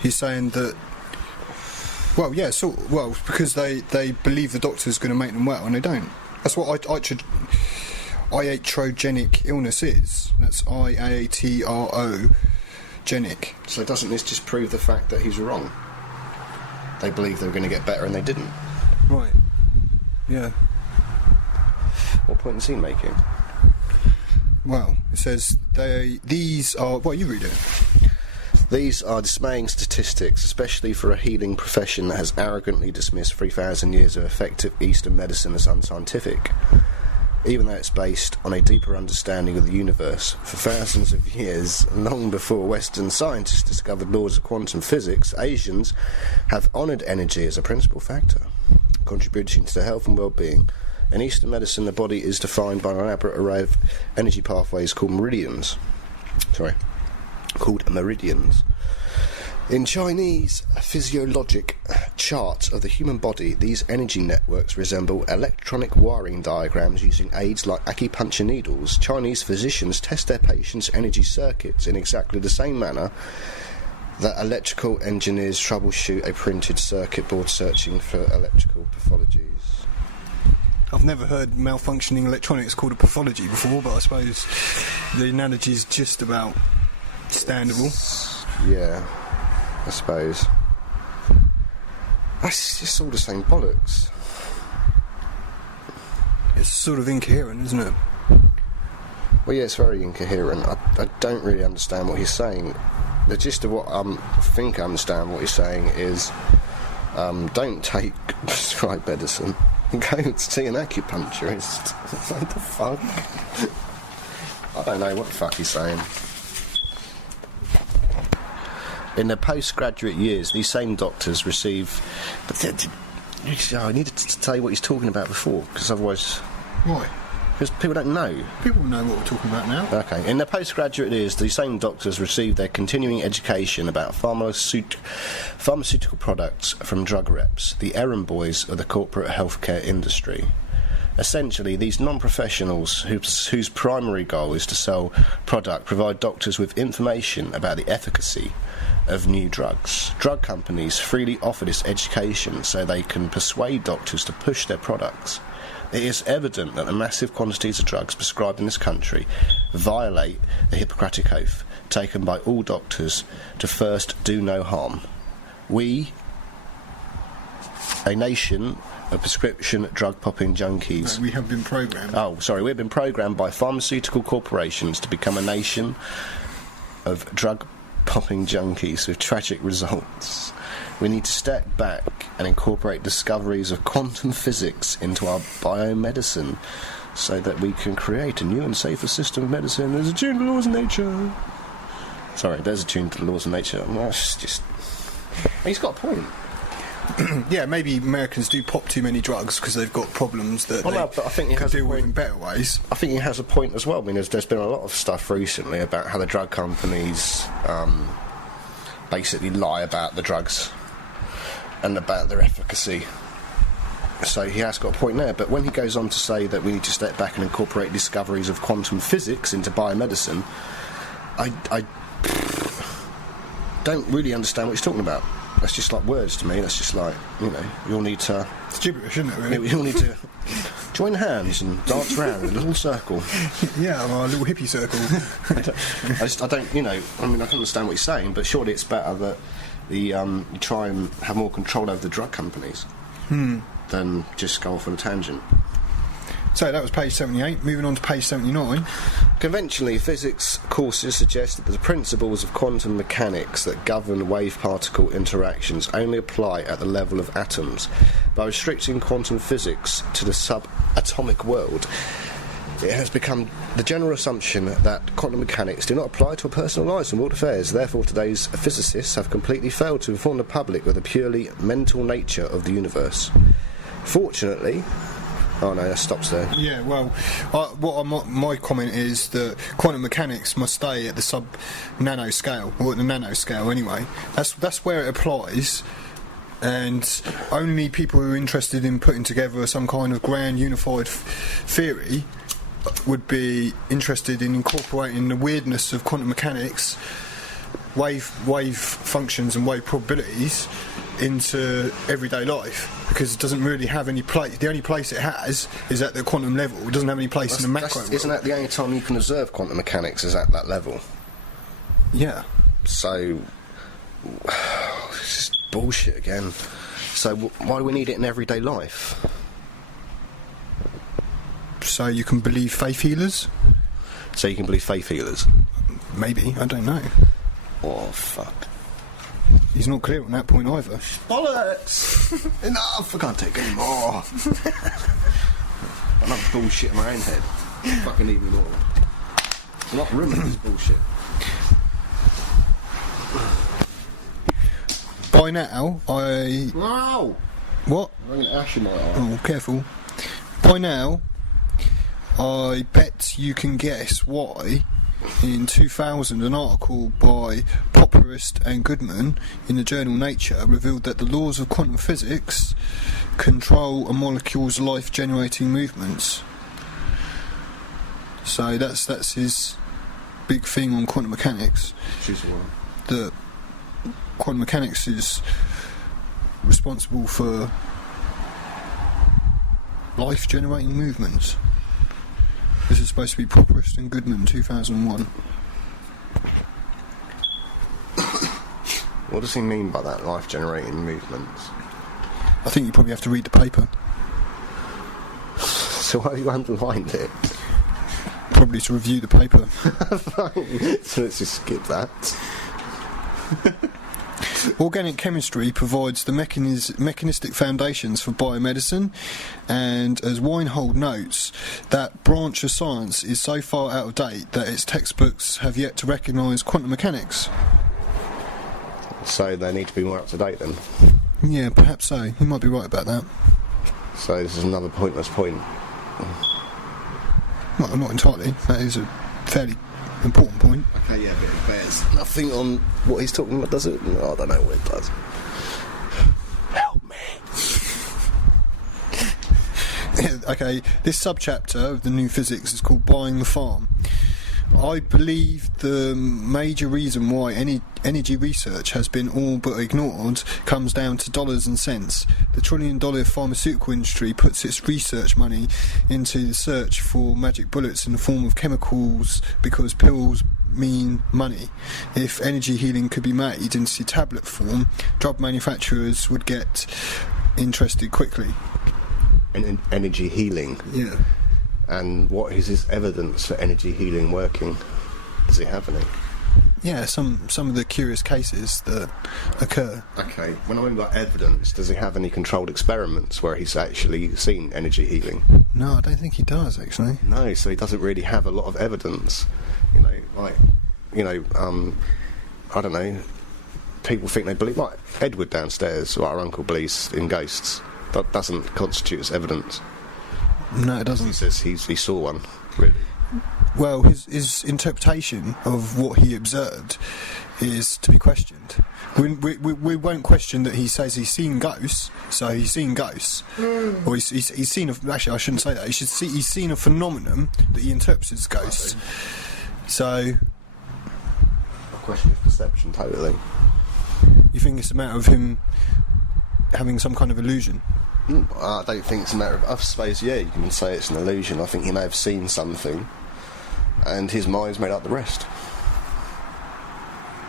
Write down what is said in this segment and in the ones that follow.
He's saying that. Well, yeah, because they believe the doctor's going to make them well, and they don't. That's what iatrogenic illness is. That's IATRO-genic. So doesn't this just prove the fact that he's wrong? They believed they were going to get better and they didn't. Right. Yeah. What point is he making? Well, it says these are... Well, you read it. These are dismaying statistics, especially for a healing profession that has arrogantly dismissed 3,000 years of effective Eastern medicine as unscientific. Even though it's based on a deeper understanding of the universe. For thousands of years, long before Western scientists discovered laws of quantum physics, Asians have honoured energy as a principal factor, contributing to their health and well-being. In Eastern medicine, the body is defined by an elaborate array of energy pathways called meridians. In Chinese physiologic charts of the human body, these energy networks resemble electronic wiring diagrams using aids like acupuncture needles. Chinese physicians test their patients' energy circuits in exactly the same manner that electrical engineers troubleshoot a printed circuit board searching for electrical pathologies. I've never heard malfunctioning electronics called a pathology before, but I suppose the analogy is just about understandable. Yeah, I suppose. That's just all the same bollocks. It's sort of incoherent, isn't it? Well, yeah, it's very incoherent. I don't really understand what he's saying. The gist of what I think I understand what he's saying is don't take prescribed medicine. Go to see an acupuncturist. What the fuck? I don't know what the fuck he's saying. In their postgraduate years, these same doctors receive... I needed to tell you what he's talking about before, because otherwise... Why? Because people don't know. People know what we're talking about now. Okay. In their postgraduate years, these same doctors receive their continuing education about pharmaceutical products from drug reps, the errand boys of the corporate healthcare industry. Essentially, these non-professionals whose primary goal is to sell product provide doctors with information about the efficacy of new drugs. Drug companies freely offer this education so they can persuade doctors to push their products. It is evident that the massive quantities of drugs prescribed in this country violate the Hippocratic Oath taken by all doctors to first do no harm. We, a nation of prescription drug-popping junkies... No, we have been programmed. Oh, sorry, we've been programmed by pharmaceutical corporations to become a nation of drug-popping junkies with tragic results. We need to step back and incorporate discoveries of quantum physics into our biomedicine so that we can create a new and safer system of medicine that is attuned to the laws of nature. Sorry, there's attuned to the laws of nature. That's just... He's got a point. Yeah, maybe Americans do pop too many drugs because they've got problems that but I think he could has deal with in better ways. I think he has a point as well. I mean, there's been a lot of stuff recently about how the drug companies basically lie about the drugs and about their efficacy. So he has got a point there. But when he goes on to say that we need to step back and incorporate discoveries of quantum physics into biomedicine, I don't really understand what he's talking about. That's just like words to me. That's just like, you know, you'll need to... It's gibberish, isn't it, really? You'll need to join hands and dance around in a little circle. Yeah, well, a little hippie circle. I don't, you know, I mean, I can understand what he's saying, but surely it's better that you try and have more control over the drug companies than just go off on a tangent. So that was page 78. Moving on to page 79. Conventionally, physics courses suggest that the principles of quantum mechanics that govern wave-particle interactions only apply at the level of atoms. By restricting quantum physics to the subatomic world, it has become the general assumption that quantum mechanics do not apply to personal lives and world affairs. Therefore, today's physicists have completely failed to inform the public of the purely mental nature of the universe. Fortunately... Oh no, that stops there. Yeah, well, my comment is that quantum mechanics must stay at the sub-nano scale, or at the nanoscale anyway. That's where it applies, and only people who are interested in putting together some kind of grand unified theory would be interested in incorporating the weirdness of quantum mechanics wave functions and wave probabilities into everyday life, because it doesn't really have any place. The only place it has is at the quantum level. It doesn't have any place in the macro world. Isn't that the only time you can observe quantum mechanics is at that level? Yeah. So, this is bullshit again. So why do we need it in everyday life? So you can believe faith healers? So you can believe faith healers? Maybe, I don't know. Oh, fuck. He's not clear on that point either. Bollocks! Enough! I can't take any more. Enough bullshit in my own head. Fucking need me more. I'm not ruining this bullshit. By now, No! What? I'm going to ash in my eye. Oh, careful. By now, I bet you can guess why. In 2000, an article by Poplarist and Goodman in the journal Nature revealed that the laws of quantum physics control a molecule's life-generating movements. So that's his big thing on quantum mechanics. Choose one. That quantum mechanics is responsible for life-generating movements. This is supposed to be Poplarist and Goodman, 2001. What does he mean by that, life-generating movements? I think you probably have to read the paper. So why have you underlined it? Probably to review the paper. Fine. So let's just skip that. Organic chemistry provides the mechanistic foundations for biomedicine, and as Weinhold notes, that branch of science is so far out of date that its textbooks have yet to recognise quantum mechanics. So they need to be more up to date then? Yeah, perhaps so. You might be right about that. So this is another pointless point. Well, not entirely. That is a fairly important point. Okay, yeah, but it bears nothing on what he's talking about, does it? No, I don't know what it does. Help me. Okay, this subchapter of the new physics is called Buying the Farm. I believe the major reason why energy research has been all but ignored comes down to dollars and cents. The trillion-dollar pharmaceutical industry puts its research money into the search for magic bullets in the form of chemicals because pills mean money. If energy healing could be made into tablet form, drug manufacturers would get interested quickly. Energy healing? Yeah. And what is his evidence for energy healing working? Does he have any? Yeah, some of the curious cases that occur. Okay, when I mean by evidence, does he have any controlled experiments where he's actually seen energy healing? No, I don't think he does, actually. No, so he doesn't really have a lot of evidence. I don't know, people think they believe, like Edward downstairs, or our uncle believes in ghosts. That doesn't constitute as evidence. No, it doesn't. He says he saw one, really. Well, his interpretation of what he observed is to be questioned. We won't question that he says he's seen ghosts, so he's seen ghosts. Or he's seen actually, I shouldn't say that. He's seen a phenomenon that he interprets as ghosts. So I question his perception totally. you think it's a matter of him having some kind of illusion? I don't think it's a matter of... I suppose, yeah, you can say it's an illusion. I think he may have seen something and his mind's made up the rest.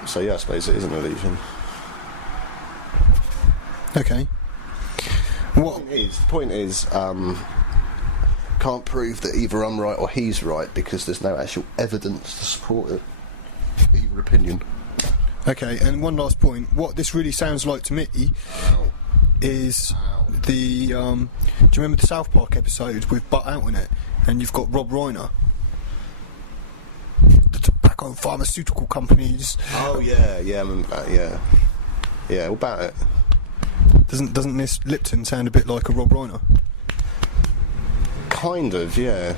So, yeah, I suppose it is an illusion. Okay. What? The point is, can't prove that either I'm right or he's right because there's no actual evidence to support it. Either opinion. Okay, and one last point. What this really sounds like to me is the... do you remember the South Park episode with Butt Out in it? And you've got Rob Reiner. The tobacco pharmaceutical companies. Oh, yeah, I remember that, yeah. Yeah, what about it? Doesn't Miss Lipton sound a bit like a Rob Reiner? Kind of, yeah.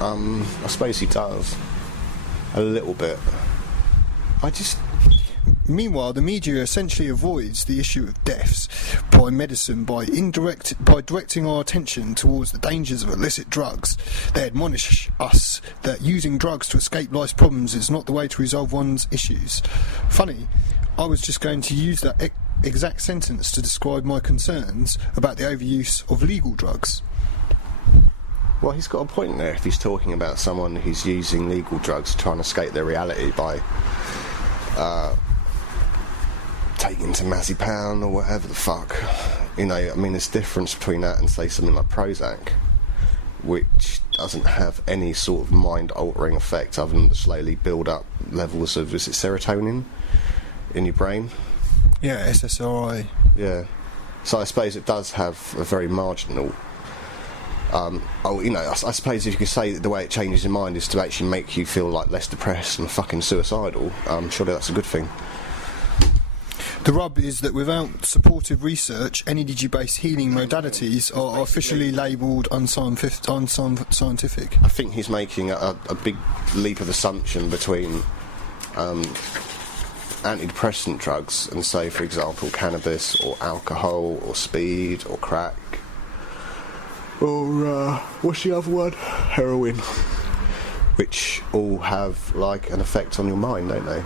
I suppose he does. A little bit. Meanwhile, the media essentially avoids the issue of deaths by medicine by directing our attention towards the dangers of illicit drugs. They admonish us that using drugs to escape life's problems is not the way to resolve one's issues. Funny, I was just going to use that exact sentence to describe my concerns about the overuse of legal drugs. Well, he's got a point there if he's talking about someone who's using legal drugs to try and escape their reality by taking diazepam or whatever the fuck. You know, I mean, there's a difference between that and, say, something like Prozac, which doesn't have any sort of mind-altering effect other than to slowly build up levels of, is it serotonin in your brain? Yeah, SSRI. Yeah. So I suppose it does have a very marginal... I suppose if you could say that the way it changes your mind is to actually make you feel like less depressed and fucking suicidal, surely that's a good thing. The rub is that without supportive research, energy-based healing modalities are officially labelled unscientific. I think he's making a big leap of assumption between antidepressant drugs and, say, for example, cannabis or alcohol or speed or crack. Or, what's the other one? Heroin. Which all have, like, an effect on your mind, don't they?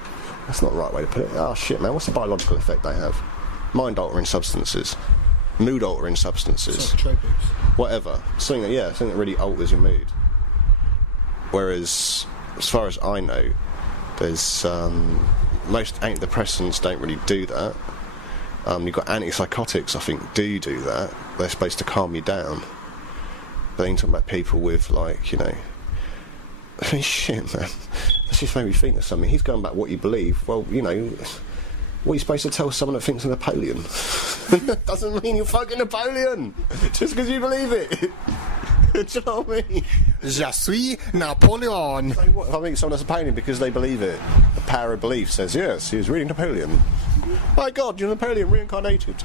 That's not the right way to put it. Oh, shit, man, what's the biological effect they have? Mind-altering substances. Mood-altering substances. Psychotropics. Whatever. Something that really alters your mood. Whereas, as far as I know, there's, most antidepressants don't really do that. You've got antipsychotics, I think, do that. They're supposed to calm you down. But then you're talking about people with, like, you know... I mean, shit, man. That's just made me think of something. He's going back what you believe. Well, you know, what are you supposed to tell someone that thinks of Napoleon? That doesn't mean you're fucking Napoleon! Just because you believe it! Do you know what I mean? Je suis Napoleon! So what if I think someone's Napoleon because they believe it? The power of belief says, yes, he was really Napoleon. My God, you're Napoleon reincarnated.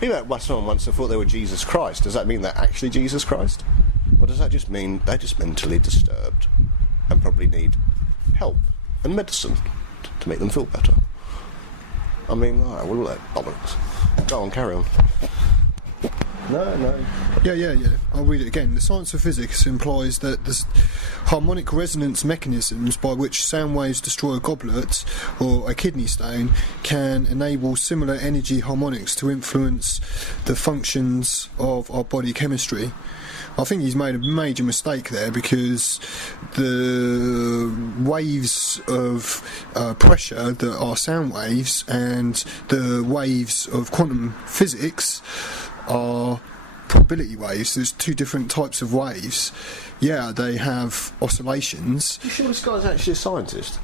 You know, someone once thought they were Jesus Christ. Does that mean they're actually Jesus Christ? Or does that just mean they're just mentally disturbed and probably need help and medicine to make them feel better? I mean, alright, well, that bollocks. Go on, carry on. No. Yeah. I'll read it again. The science of physics implies that the harmonic resonance mechanisms by which sound waves destroy a goblet or a kidney stone can enable similar energy harmonics to influence the functions of our body chemistry. I think he's made a major mistake there because the waves of pressure that are sound waves and the waves of quantum physics are probability waves. There's two different types of waves. Yeah, they have oscillations. You sure this guy's actually a scientist?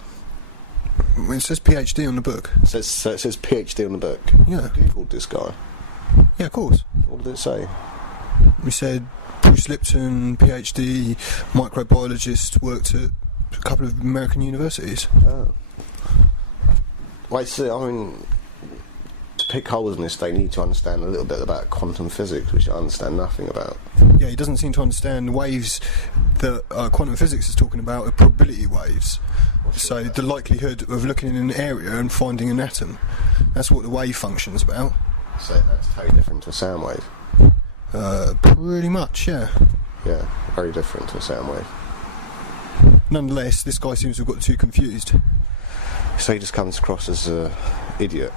It says PhD on the book. So it says PhD on the book? Yeah. I googled this guy. Yeah, of course. What did it say? We said Bruce Lipton PhD, microbiologist, worked at a couple of American universities. Oh. Wait, see, I mean, to pick holes in this, they need to understand a little bit about quantum physics, which I understand nothing about. Yeah, he doesn't seem to understand the waves that quantum physics is talking about are probability waves. So the likelihood of looking in an area and finding an atom. That's what the wave function's about. So that's totally different to a sound wave. Pretty much, yeah. Yeah, very different to a sound wave. Nonetheless, this guy seems to have got too confused. So he just comes across as an idiot.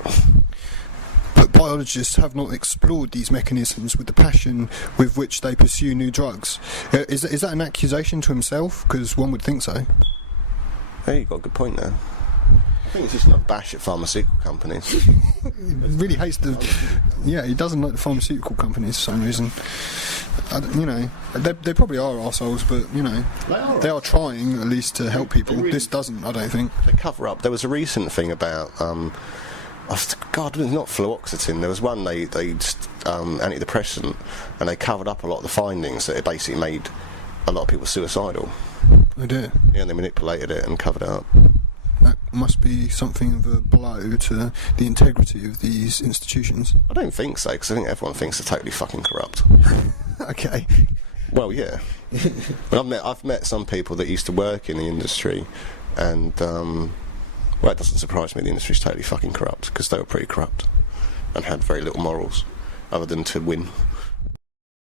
But biologists have not explored these mechanisms with the passion with which they pursue new drugs. Is that an accusation to himself? Because one would think so. Hey, you've got a good point there. I think it's just a bash at pharmaceutical companies. He really hates he doesn't like the pharmaceutical companies for some reason. They probably are arseholes, but, you know, they are trying at least to help people. Really, this doesn't, I don't think. They cover up. There was a recent thing about, God, it's not fluoxetine. There was one, they antidepressant, and they covered up a lot of the findings that it basically made a lot of people suicidal. Oh dear. Yeah, and they manipulated it and covered it up. That must be something of a blow to the integrity of these institutions. I don't think so, because I think everyone thinks they're totally fucking corrupt. Okay. Well, yeah. But I've met some people that used to work in the industry, and Well, it doesn't surprise me. The industry's totally fucking corrupt, because they were pretty corrupt and had very little morals other than to win.